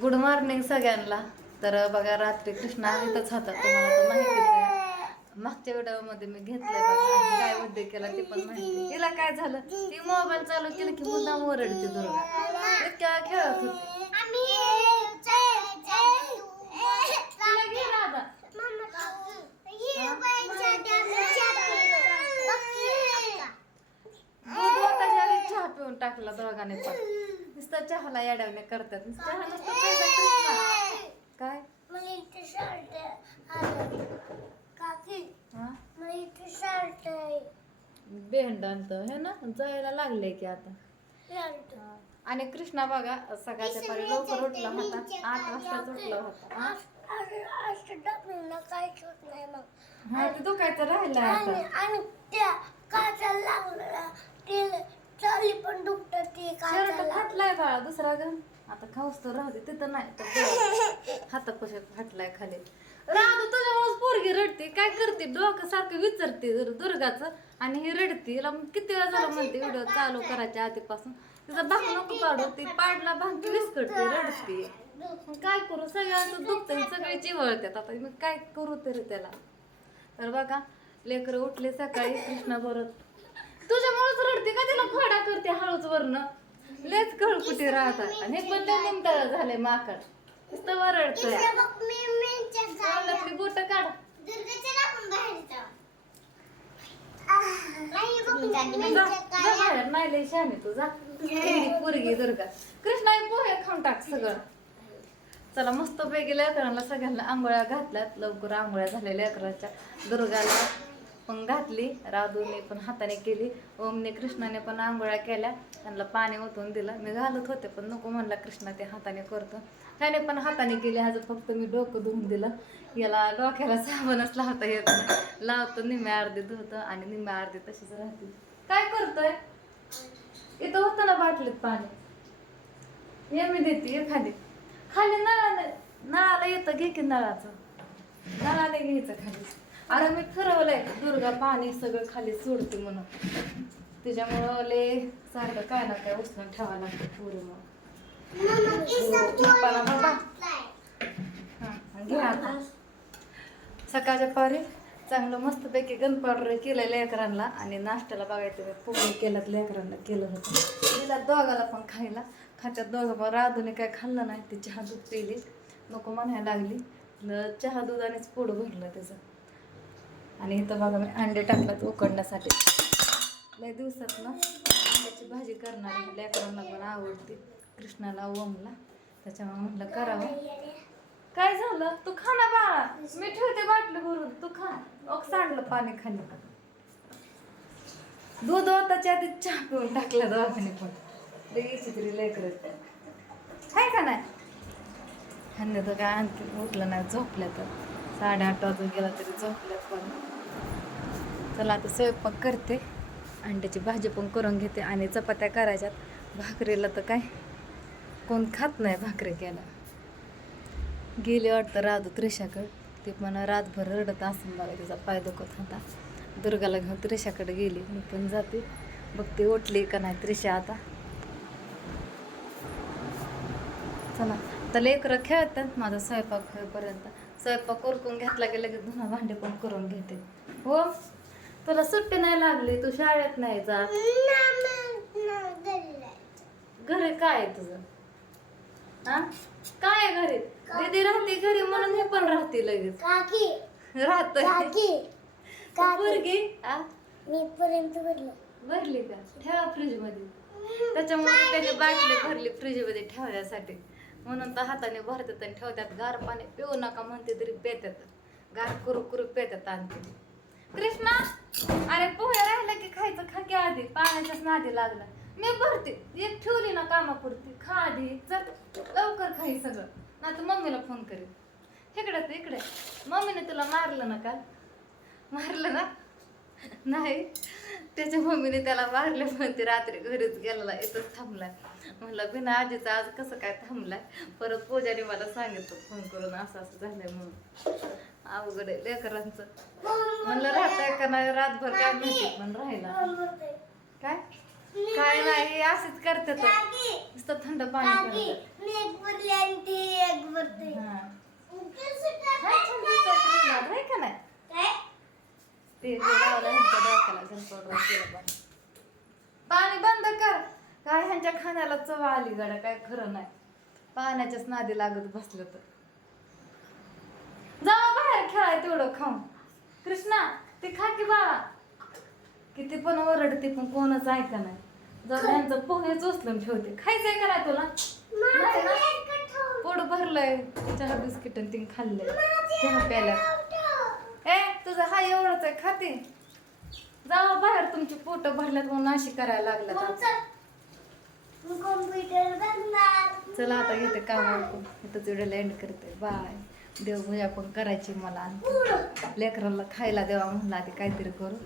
Good morning सगळ्यांना. तर बघा रात्री कृष्णा इथंच होता. तुम्हाला तर माहितीच आहे. मागच्या व्हिडिओमध्ये मी घेतलं बघा. काय उद्योग केला ते पण माहिती तिला काय झालं? ती मोबाईल चालू केलं की मुद्दाम ओरडते दुर्गा. इतक्या खेळत होती. चहा पिऊन टाकला दोघांनी पण. नुसतं चहाला येड्यावणे करतात. नुसतं चहा नुसतं प्यायचा कृष्णा काय? हा? भेंडांत हे ना जायला लागले की आता. आणि कृष्णा बघा सकाळच्या पारी लवकर उठला होता आठ वाजताच उठला होता. हा? काहीच होत नाही मग. हा ते दुखायचं राहिलं आणि आता. आणि त्या काचा लागलं ते चाली पण दुखत ती शर्ट काचा बाळा दुसरा ग? आता खाऊस तर राहते तिथं नाही. तर हातापाशी फाटलाय खाली. राहतो तुझ्यामुळेच पोरगी रडते. काय करते? डोकं सारखं विचारते दुर्गाचं आणि ही रडते. किती वेळा झालं म्हणते व्हिडिओ चालू करायच्या आधीपासून. तिचा भाग नको पाडू. ती पाडला भांग विस्कटते रडते. काय करू? सगळ्यांचं दुखतं सगळे चिवळतात. आता मी काय करू तरी त्याला? तर बघा लेकर उठले सकाळी कृष्णा बरोबर तुझ्यामुळेच रडते का? तिला खोडा करते हळूच वरनं. लेच कळकुटी राहतात. आणि पण निमताळ झाले माकड. नुसतं मेनच्या तोंडातली बोट काढ. नाही लय शहाणे तू. जा. पोरगी दुर्गा. कृष्णा पोहे खाऊन टाक सगळं. चला मस्त पैकी लेकरांना सगळ्यांना आंघोळ्या घातल्यात. लवकर आंघोळ्या झाल्या लेकरांच्या. दुर्गाला पण घातली राधूने पण हाताने केली ओमने कृष्णाने पण आंघोळ्या केल्या त्यांना पाणी ओतून दिलं. मी घालत होते पण नको म्हणला कृष्णा ते हाताने करतो. त्याने पण हाताने केली ह्याचं फक्त मी डोकं धुवून दिलं. याला डोक्याला साबणच लावता येत नाही. लावतो निम्या अर्धी धुतं आणि निम्या अर्धी तशीच राहते. काय करतोय? इथं होतं ना बाटलीत पाणी. ये मी देते ये खाली. खाली नळाने नळाला येतं घे की नळाचं. नळाने घ्यायचं खाली. अरे मी ठरवलंय दुर्गा पाणी सगळं खाली सोडते म्हणून. त्याच्यामुळं ले सारखं काय ना काय उचलून ठेवावं लागतं पुरी घे आता. सकाळच्या पारी चांगलं मस्तपैकी गन पावडर केलं लेकरांना आणि नाश्त्याला बघायचं मी पोळी केलं लेकरांना केलं होतं. तिला दोघाला पण खायला. खाच्या दोघं पण राधूने काय खाल्लं नाही ती चहा दूध पिली. नको म्हणायला लागली. चहा दूध आणिच पोट भरलं त्याचं. आणि इथं बघा मी अंडे टाकलात उकडण्यासाठी. लय दिवसात ना अंड्याची भाजी करणार लेकरांना पण आवडते. कृष्णाला ओमला. त्याच्यामुळे म्हटलं करावं. काय झालं? तू खा ना बाळा. मी ठेवते बाटली भरून. तू खा. ओक सांडलं पाणी खाली. दूध होताच्या आधी चहा पिऊन टाकला दवाखाने पण. द्यायची तरी लेकर काय का नाही? ह्यांनी तर काय आणखी उठलं नाही झोपल्या तर. साडेआठ वाजून गेला तरी झोपल्यात पण. चला आता स्वयंपाक करते. अंड्याची भाजी पण करून घेते आणि चपात्या करायच्यात. भाकरीला तर काय? कोण खात नाही भाकरी केला गेली वाटतं राधू त्रिशाकडे. ते पण रातभर रडत असून मला तिचा पाय दुखत होता. दुर्गाला घेऊन त्रिशाकडे गेली. मी पण जाते. बघते ओटली का नाही त्रिशा आता. चला तर लेकरं खेळतात माझा स्वयंपाक होईपर्यंत. स्वयंपाक उरकून घेतला की लगेच धुणं भांडे पण करून घेते. हो? तुला सुट्टी नाही लागली? तू शाळेत नाही जात? घरी काय आहे तुझं? हा? काय आहे घरी? दीदी राहते घरी म्हणून हे पण राहते लगेच. काकी. राहत काकी. काकी. पोरगी? आ? मी पर्यंत भरलो. भरली का? ठेवा फ्रीजमध्ये. त्याच्यामुळे त्याची बाटली भरली फ्रीजमध्ये ठेवण्यासाठी. म्हणून तर हाताने भरतात आणि ठेवतात. गार पाणी पिऊ नका म्हणते तरी पेतात. गार कुरू कुरू पेतात आणते कृष्णा अरे पोहे राहिला की खायचं? खा की आधी. पाण्याच्याच नादी लागला. मी भरते. एक ठेवली ना कामापुरती. खा आधी. चल लवकर खाई सगळं. ना तर मम्मीला फोन करेल इकडे तर इकडे. मम्मीने तुला मारलं ना का मारलं ना? नाही. त्याच्या मम्मीने त्याला मारले पण ते रात्री घरीच गेलेला. इथंच थांबलाय. म्हणलं बिना आजीचं आज कसं काय थांबलाय? परत पूजाने मला सांगितलं फोन करून असं असं झालंय म्हणून. अवघड आहे लेकरांचं. म्हणलं राहताय का नाही? रातभर काय म्हणतात पण राहिला. काय? काय नाही असेच करते नुसतं थंड पाणी का नाही? ते जे झंपड केलं पाणी. काय ह्यांच्या खाण्याला चव आली गड्या काय खरं नाही. पाण्याच्याच नादी लागत बसलं तर. जावा बाहेर खेळाय तेवढं खाऊन. कृष्णा ते खा की बाळा. किती पण ओरडते पण कोणच ऐका नाही. जर त्यांचं पोहेच उचलून ठेवते. खायचंय का नाही तुला? नाही ना? पोट भरलंय. चहा बिस्किट तीन खाल्ले. चहा प्यायला. ए तुझं हा एवढंच आहे खाते. जावा बाहेर तुमची पोट भरल्यात म्हणून अशी करायला लागल्यात कॉम्प्युटर बघणार. चला आता घेते काम इथंच व्हिडिओ एंड करते. बाय. देवपूजा पण करायची मला. लेकराला खायला देवा म्हणलं आधी काहीतरी करू.